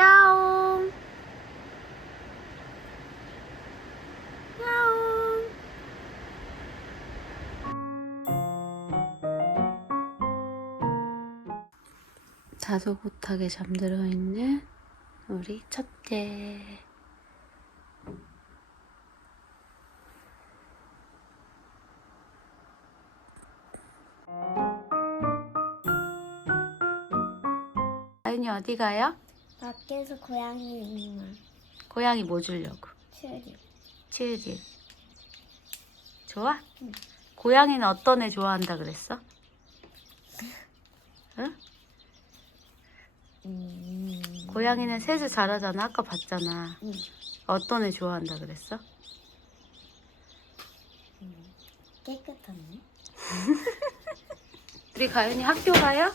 야옹. 야옹. 자소 못하게 잠들어 있는 우리 첫째. 아윤이 어디 가요? 밖에서 고양이 있는 말. 고양이 뭐 주려고? 추리. 치우지. 좋아? 응. 고양이는 어떤 애 좋아한다 그랬어? 응? 음. 고양이는 세수 잘하잖아. 아까 봤잖아. 응. 어떤 애 좋아한다 그랬어? 깨끗하네. 우리 가윤이 학교 가요?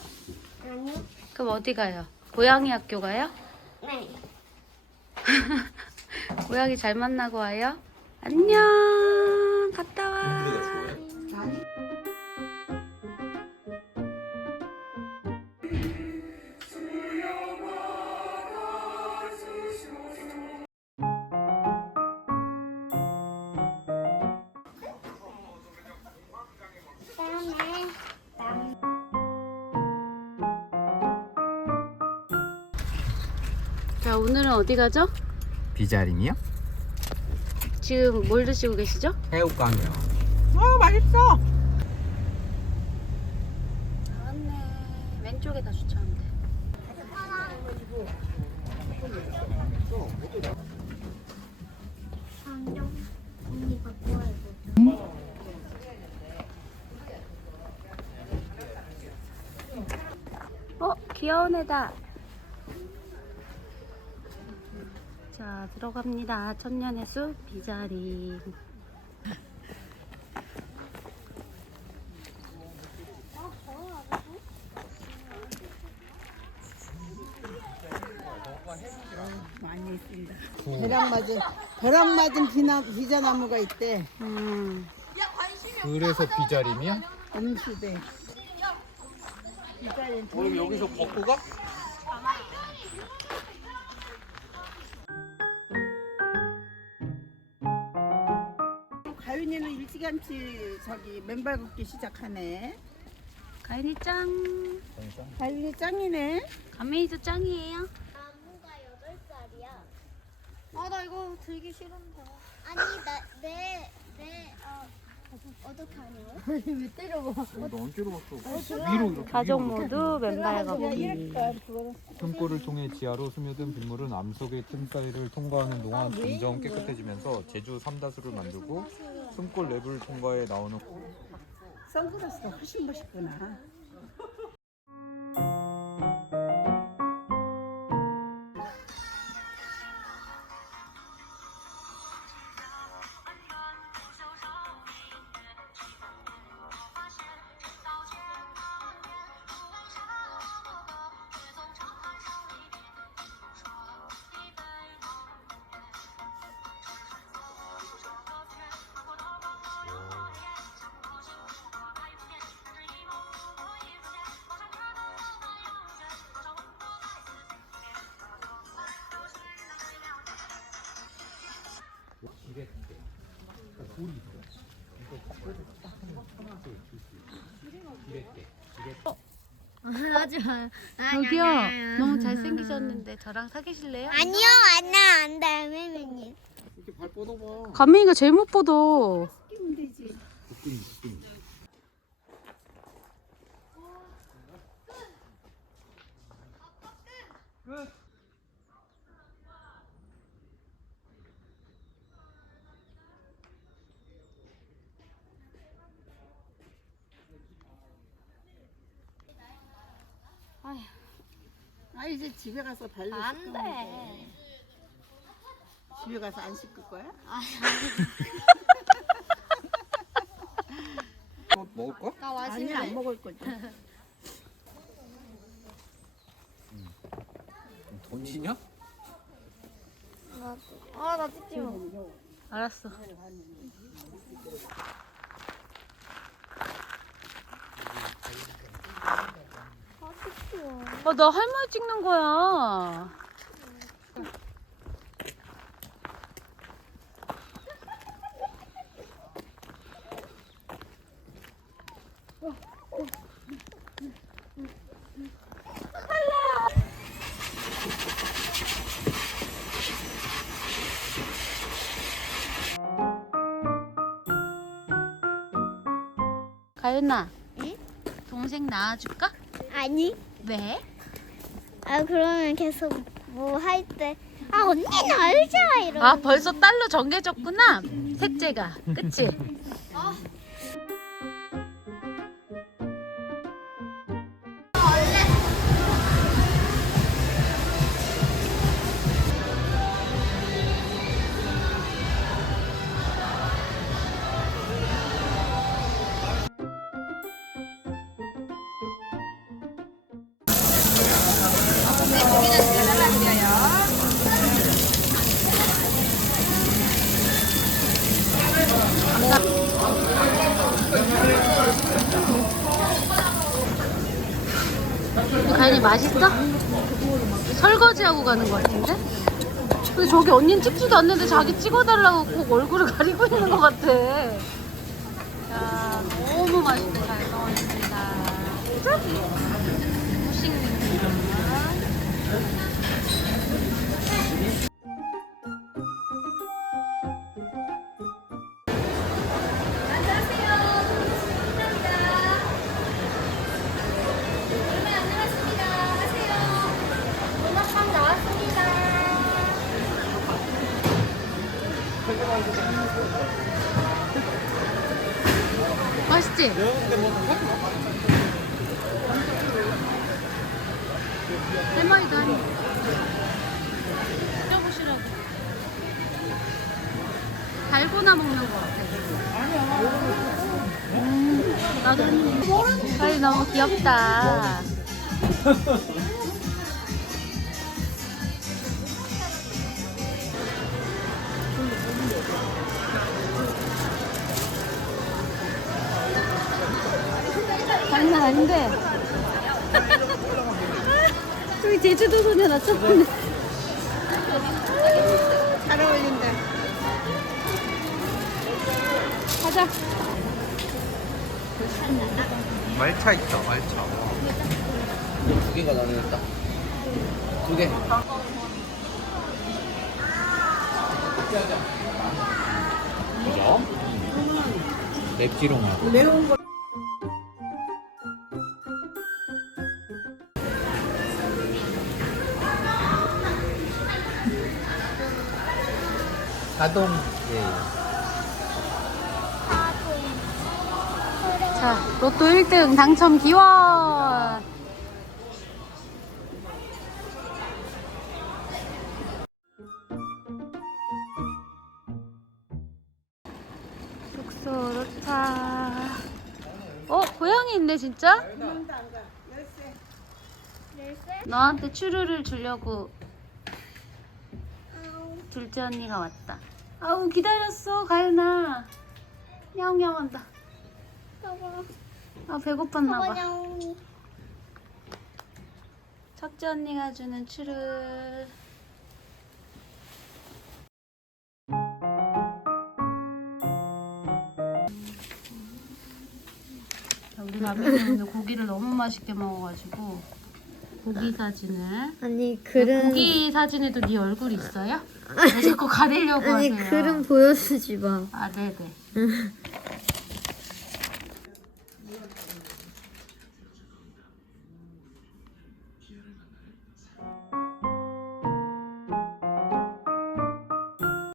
아니요. 그럼 어디 가요? 고양이 학교 가요? 네. 고양이 잘 만나고 와요? 안녕. 오늘은 어디 가죠? 비자림이요? 지금 뭘 드시고 계시죠? 새우깡이요. 어 맛있어. 나왔네. 왼쪽에다 주차하면 돼. 안녕. 언니 바꿔 야 어, 귀여운 애다. 자, 들어갑니다. 천년의 숲 비자림. 많이 있습니다. 벼락 맞은 벼락 맞은 비나, 비자나무가 있대. 음, 그래서 비자림이야? 음수대. 비자린 그럼 여기서 벗고 가? 일찌감치 저기 맨발 걷기 시작하네. 가인이 짱. 가윤이 짱이네. 가메이도 짱이에요. 나무가 8살이야. 아, 나 이거 들기 싫은데. 아니, 나, 내, 내, 어, 어떻게? 왜 때려봐? 위로 이렇게. 가족 위로 이렇게. 모두 맨발 걷기. 숨골을 통해 지하로 스며든 빗물은 암 속의 틈 사이를 통과하는 동안 점점 깨끗해지면서 제주 삼다수를 만들고 숨골 내부를 통과해 나오는 선글라스가 훨씬 멋있구나. 하지 마. 저기요, 너무 잘생기셨는데 저랑 사귀실래요? 아니요, 안 나, 안 돼, 매매님. 이렇게 발 뻗어봐. 가메이가 제일 못 뻗어. 끼면 되지. 아 이제 집에 가서 발로 안 씻으면 돼. 집에 가서 안 씻을 거야? 또 먹을 거야? 나 아니 안 먹을 거지. 돈 지냐? 아, 나 찍지 마. 알았어. 아, 나 할머니 찍는 거야. 가윤아, 응? 동생 낳아줄까? 아니. 왜? 아 그러면 계속 뭐 할 때 아 언니는 알자 이러. 아 벌써 딸로 정해졌구나. 셋째가. 그치? 가연이 맛있어? 설거지하고 가는 것 같은데? 근데 저기 언니는 찍지도 않는데 자기 찍어달라고 꼭 얼굴을 가리고 있는 것 같아. 야, 너무 맛있게 잘. 후식입니다. 맛있지? 할머니도 하니. 드셔보시라고. 달고나 먹는 거 같아. 음, 나도 한 빨리 너무 귀엽다. 장난 아닌데. 저기 제주도 소녀 나 쳤는데. 잘 어울린다. 가자. 말차 있다 말차 두 개가 나는 딱 두개 맵지롱하고 매운 거. 자동 예. 자, 로또 1등 당첨 기원. 도착. 어, 고양이 있네 진짜? 너한테 추루를 주려고 둘째 언니가 왔다. 아우 기다렸어 가윤아. 냐옹냐옹 한다. 아 배고팠나 봐. 그냥 첫째 언니가 주는 추루. 오늘 고기를 너무 맛있게 먹어가지고 고기 사진을 아니 글은 고기 사진에도 네 얼굴 있어요? 왜 자꾸 가리려고 아니 하세요? 글은 보여주지 마. 아 네네